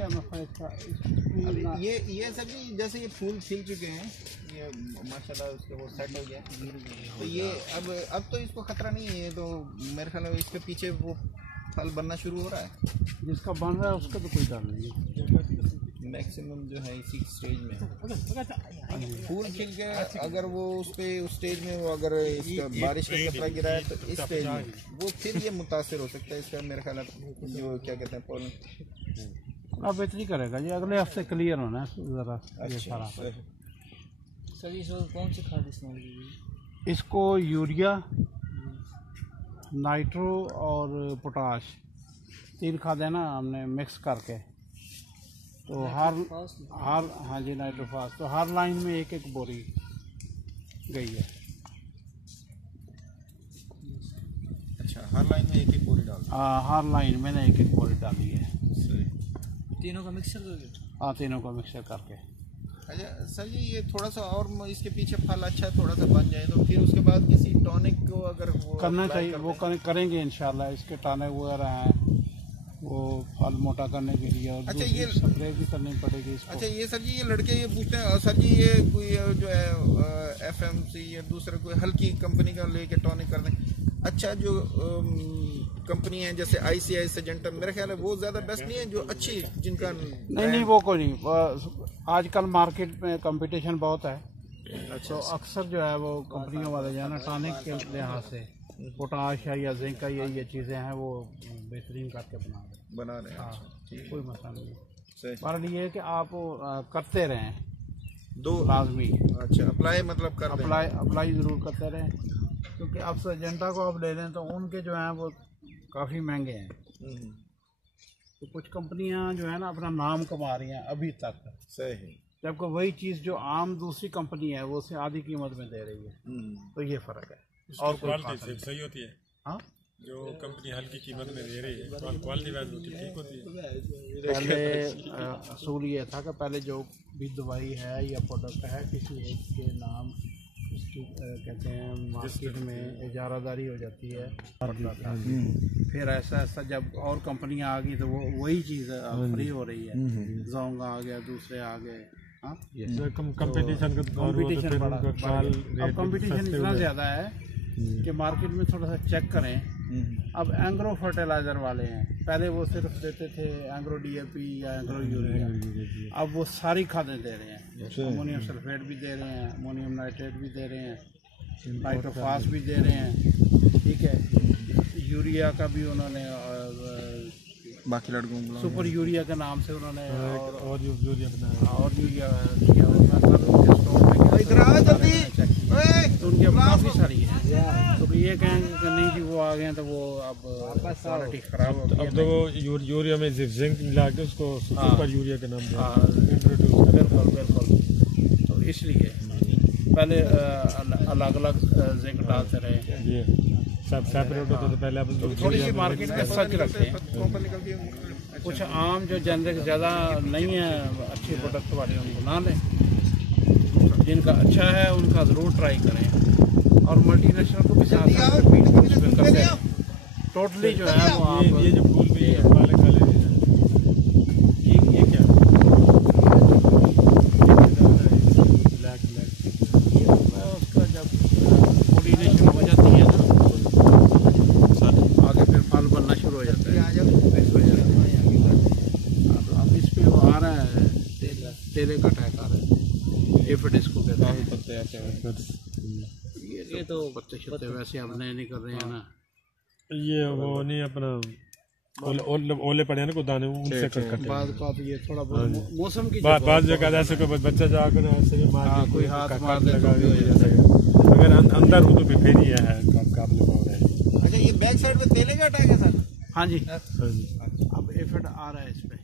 क्या नफा इसका? ये सर जी जैसे ये फूल खिल चुके हैं, ये माशाल्लाह उसके वो सेट हो गया, तो ये अब तो इसको खतरा नहीं है, तो मेरे ख्याल में इसके पीछे वो फल बनना शुरू हो रहा है। जिसका बन रहा है उसका तो कोई डर नहीं है, मैक्सिमम जो है इसी स्टेज में फूल खिल के, अगर वो उस स्टेज में वो अगर इसका बारिश का कतरा गिरा है तो इस स्टेज में वो फिर ये मुतासिर हो सकता है इसका, मेरे ख्याल में जो क्या कहते हैं पोलन अब बेहतरी करेगा जी, अगले हफ्ते क्लियर होना है ज़रा ये सारा। सर इसको कौन सी खाद इस्तेमाल कीजिए? इसको यूरिया, नाइट्रो और पोटाश 3 खादें ना हमने मिक्स करके, तो हर हाँ जी नाइट्रोफास, तो हर लाइन में एक एक बोरी गई है। अच्छा, हर लाइन में एक एक बोरी डाल? हर लाइन में एक एक बोरी डाली है। तीनों का मिक्सर करके? हाँ, तीनों का मिक्सर करके। अच्छा सर जी, ये थोड़ा सा और इसके पीछे फल अच्छा थोड़ा सा बन जाए तो फिर उसके बाद किसी टॉनिक को अगर वो करना चाहिए, वो करेंगे इंशाल्लाह। इसके टॉनिक वगैरह हैं वो फल मोटा करने के लिए, और अच्छा ये स्प्रे भी करनी पड़ेगी इसको। अच्छा ये सर जी, ये लड़के ये पूछते हैं सर जी, ये कोई जो है FMC या दूसरे कोई हल्की कंपनी का लेके टॉनिक कर दें, अच्छा जो कंपनी है जैसे ICI सेजेंटा, मेरा ख्याल है वो ज़्यादा बेस्ट नहीं है, जो अच्छी जिनका नहीं वो कोई नहीं। आजकल मार्केट में कंपटीशन बहुत है, तो अक्सर जो है वो कंपनियों वाले जो है ना टॉनिक के लिहाज से पोटाश है या जिंक है, ये चीज़ें हैं वो बेहतरीन करके बना रहे हैं। हाँ, कोई मसला नहीं है, पर ये है कि आप करते रहें दो लाजमी। अच्छा, अप्लाई मतलब कर अप्लाई ज़रूर करते रहें, क्योंकि अब सेजेंटा को आप ले लें तो उनके जो हैं वो काफ़ी महंगे हैं, तो कुछ कंपनियां जो है ना अपना नाम कमा रही हैं अभी तक, सही, जबकि वही चीज़ जो आम दूसरी कंपनी है वो उसे आधी कीमत में दे रही है, तो ये फ़र्क है। और क्वालिटी सही होती है। हाँ, जो कंपनी हल्की कीमत में दे रही है क्वालिटी वाइज ठीक होती है। पहले असूल ये था कि पहले जो भी दवाई है या प्रोडक्ट है किसी एक के नाम उसकी कहते हैं मार्केट में इजारादारी हो जाती है, फिर ऐसा ऐसा जब और कंपनियां आ गई तो वो वही चीज़ फ्री हो रही है, जोंग आ गया, दूसरे आ गए। हाँ, कंपटीशन बड़ा, अब कंपटीशन इतना ज़्यादा है कि मार्केट में थोड़ा सा चेक करें। अब एंग्रो फर्टिलाइज़र वाले हैं, पहले वो सिर्फ देते थे एंग्रो DAP या एंग्रो यूरिया, अब वो सारी खादें दे रहे हैं, अमोनियम सल्फेट भी दे रहे हैं, अमोनियम नाइट्रेट भी दे रहे हैं, नाइट्रोफास भी दे रहे हैं, ठीक है। यूरिया का भी उन्होंने बाकी लड़कों को सुपर यूरिया के नाम से उन्होंने और यूरिया बनाया, और यूरिया किया, तो उनकी अब काफ़ी सारी है, तो ये कहेंगे कि नहीं जी वो आ गए हैं तो वो अब क्वालिटी ख़राब हो गई। अब तो वो यूरिया में जिंक मिला के उसको सुपर यूरिया के नाम इंट्रोड्यूस, बिल्कुल, तो इसलिए पहले अलग अलग जिंक डालते रहे, सब सेपरेट होता था पहले। अब थोड़ी सी मार्केट में सच रखते हैं, कुछ आम जो जेनरिक ज़्यादा नहीं है अच्छे प्रोडक्ट वाले उनको ना लें, जिनका अच्छा है उनका ज़रूर ट्राई करें, और मल्टीनेशनल को भी साथ करते हैं। टोटली जो है वो आप ये जो फूल भी है काले काले, ये क्या ब्लैक उसका जब कोऑर्डिनेशन हो जाती है ना आगे फिर फल बनना शुरू हो जाता है। अब इस पे वो आ रहा है तेले का अटैक आ रहा है, एफिड इसको कहते हैं। ये तो पत्ते शत्ते वैसे हमने नहीं कर रहे हैं ना, ये वो नहीं अपना ओले पड़े हैं ना दाने, उनसे करते बाद का तो ये थोड़ा बहुत मौसम की बाद जगह ऐसे कोई बच्चा जाकर ऐसे मार कोई हाथ मार दे लगा, अगर अंदर हो तो फिर ही है काबले पाव है। अच्छा, ये बैक साइड पे तेले का अटैक है सर? हाँ जी, अब एफिड आ रहा है इस पे।